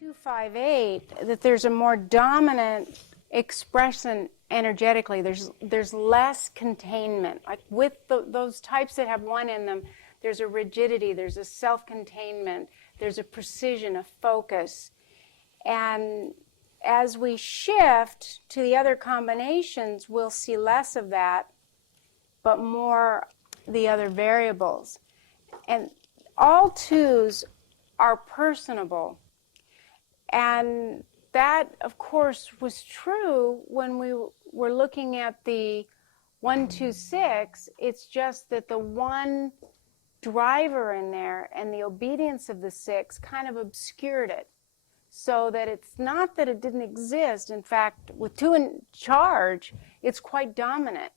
258 that there's a more dominant expression energetically. There's less containment. Like with those types that have one in them, there's a rigidity, there's a self-containment, there's a precision, a focus. And as we shift to the other combinations, we'll see less of that, but more the other variables. And all twos are personable. And that, of course, was true when we were looking at the 1-2-6. It's just that the one driver in there and the obedience of the 6 kind of obscured it. So that it's not that it didn't exist. In fact, with 2 in charge, it's quite dominant.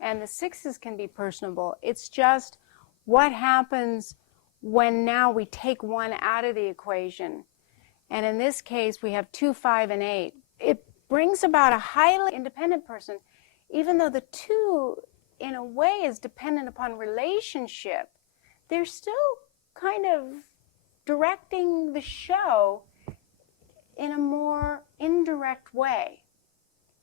And the 6s can be personable. It's just what happens when now we take 1 out of the equation. And in this case, we have 2, 5, and 8. It brings about a highly independent person, even though the 2, in a way, is dependent upon relationship. They're still kind of directing the show in a more indirect way.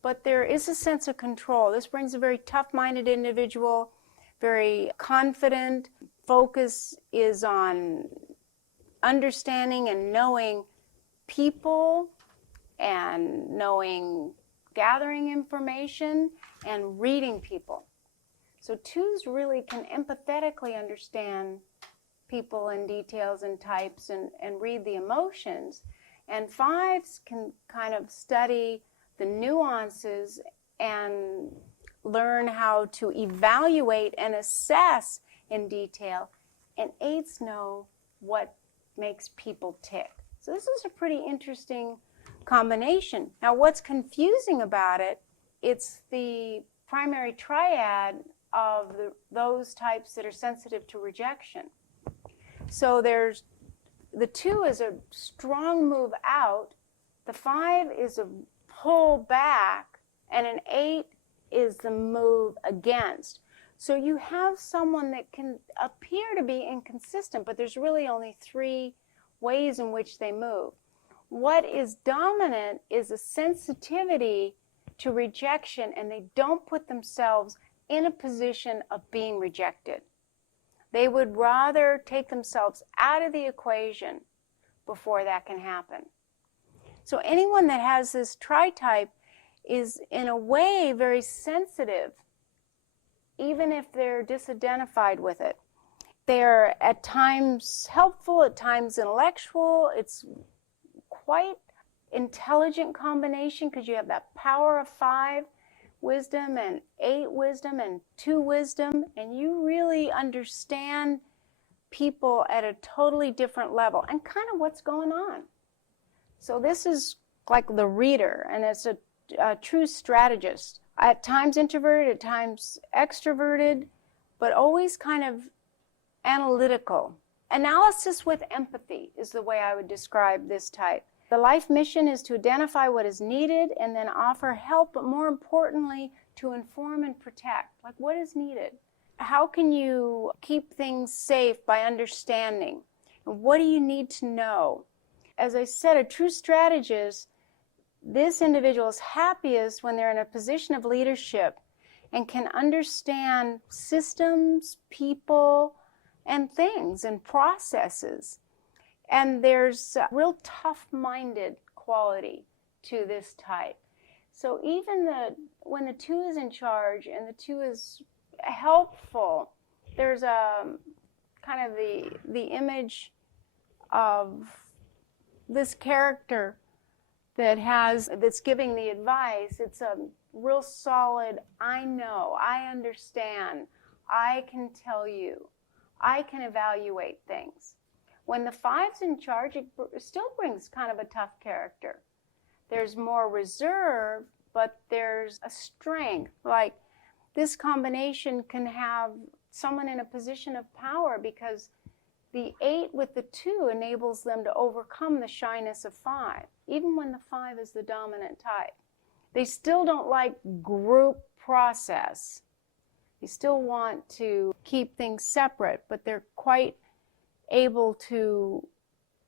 But there is a sense of control. This brings a very tough-minded individual, very confident. Focus is on understanding and knowing people and gathering information and reading people. So 2s really can empathetically understand people and details and types and read the emotions. And 5s can kind of study the nuances and learn how to evaluate and assess in detail. And 8s know what makes people tick. So this is a pretty interesting combination. Now what's confusing about it, it's the primary triad of those types that are sensitive to rejection. So there's the 2 is a strong move out, the 5 is a pull back, and an 8 is the move against. So you have someone that can appear to be inconsistent, but there's really only 3 ways in which they move. What is dominant is a sensitivity to rejection, and they don't put themselves in a position of being rejected. They would rather take themselves out of the equation before that can happen. So anyone that has this tritype is in a way very sensitive, even if they're disidentified with it. They're at times helpful, at times intellectual. It's quite intelligent combination because you have that power of 5 wisdom and 8 wisdom and 2 wisdom, and you really understand people at a totally different level and kind of what's going on. So this is like the reader, and it's a true strategist. At times introverted, at times extroverted, but always kind of analytical. Analysis with empathy is the way I would describe this type. The life mission is to identify what is needed and then offer help, but more importantly, to inform and protect. Like, what is needed? How can you keep things safe by understanding? And what do you need to know? As I said, a true strategist, this individual is happiest when they're in a position of leadership and can understand systems, people, and things and processes. And there's a real tough-minded quality to this type. So even when the 2 is in charge and the 2 is helpful, there's a kind of the image of this character that's giving the advice. It's a real solid, I know, I understand, I can tell you, I can evaluate things. When the 5's in charge, it still brings kind of a tough character. There's more reserve, but there's a strength. Like this combination can have someone in a position of power because the 8 with the 2 enables them to overcome the shyness of 5, even when the 5 is the dominant type. They still don't like group process. They still want to keep things separate, but they're quite able to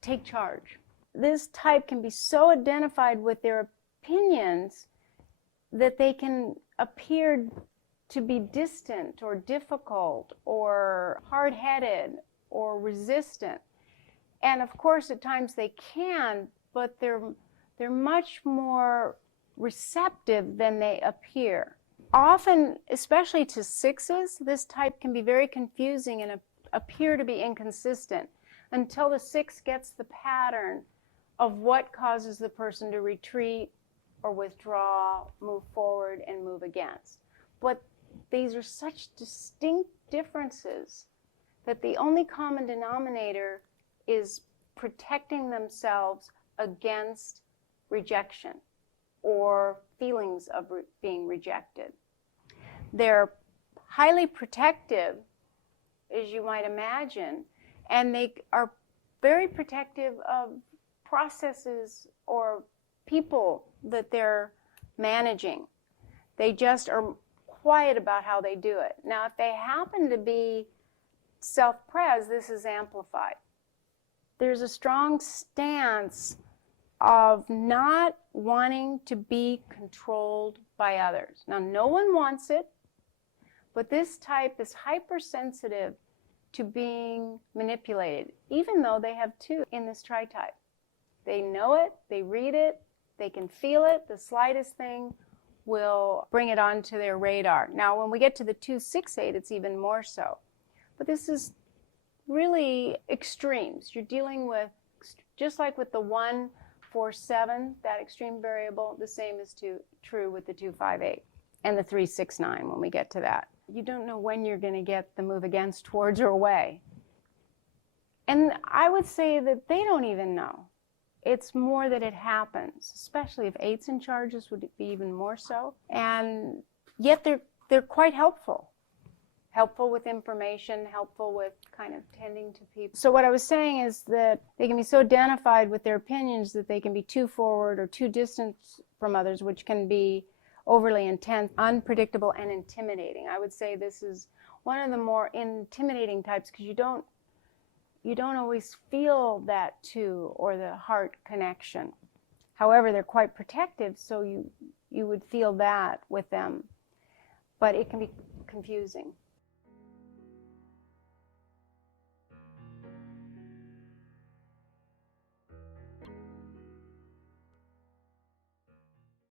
take charge. this type can be so identified with their opinions that they can appear to be distant or difficult or hard-headed or resistant. And of course, at times they can, but they're much more receptive than they appear. Often, especially to 6s, this type can be very confusing and appear to be inconsistent until the 6 gets the pattern of what causes the person to retreat or withdraw, move forward, and move against. But these are such distinct differences that the only common denominator is protecting themselves against rejection or feelings of being rejected. They're highly protective, as you might imagine, and they are very protective of processes or people that they're managing. They just are quiet about how they do it. Now, if they happen to be self-pres, this is amplified. There's a strong stance of not wanting to be controlled by others. Now, no one wants it, but this type is hypersensitive to being manipulated, even though they have 2 in this tritype. They know it, they read it, they can feel it. The slightest thing will bring it onto their radar. Now, when we get to the 2-6-8, it's even more so. But this is really extremes. You're dealing with, just like with the 1-4-7, that extreme variable, the same is true with the 2-5-8 and the 3-6-9 when we get to that. You don't know when you're going to get the move against, towards, or away. And I would say that they don't even know. It's more that it happens, especially if 8's in charge, this would be even more so. And yet they're quite helpful. Helpful with information, helpful with kind of tending to people. So what I was saying is that they can be so identified with their opinions that they can be too forward or too distant from others, which can be overly intense, unpredictable, and intimidating. I would say this is one of the more intimidating types because you don't always feel that 2 or the heart connection. However, they're quite protective, so you would feel that with them. But it can be confusing.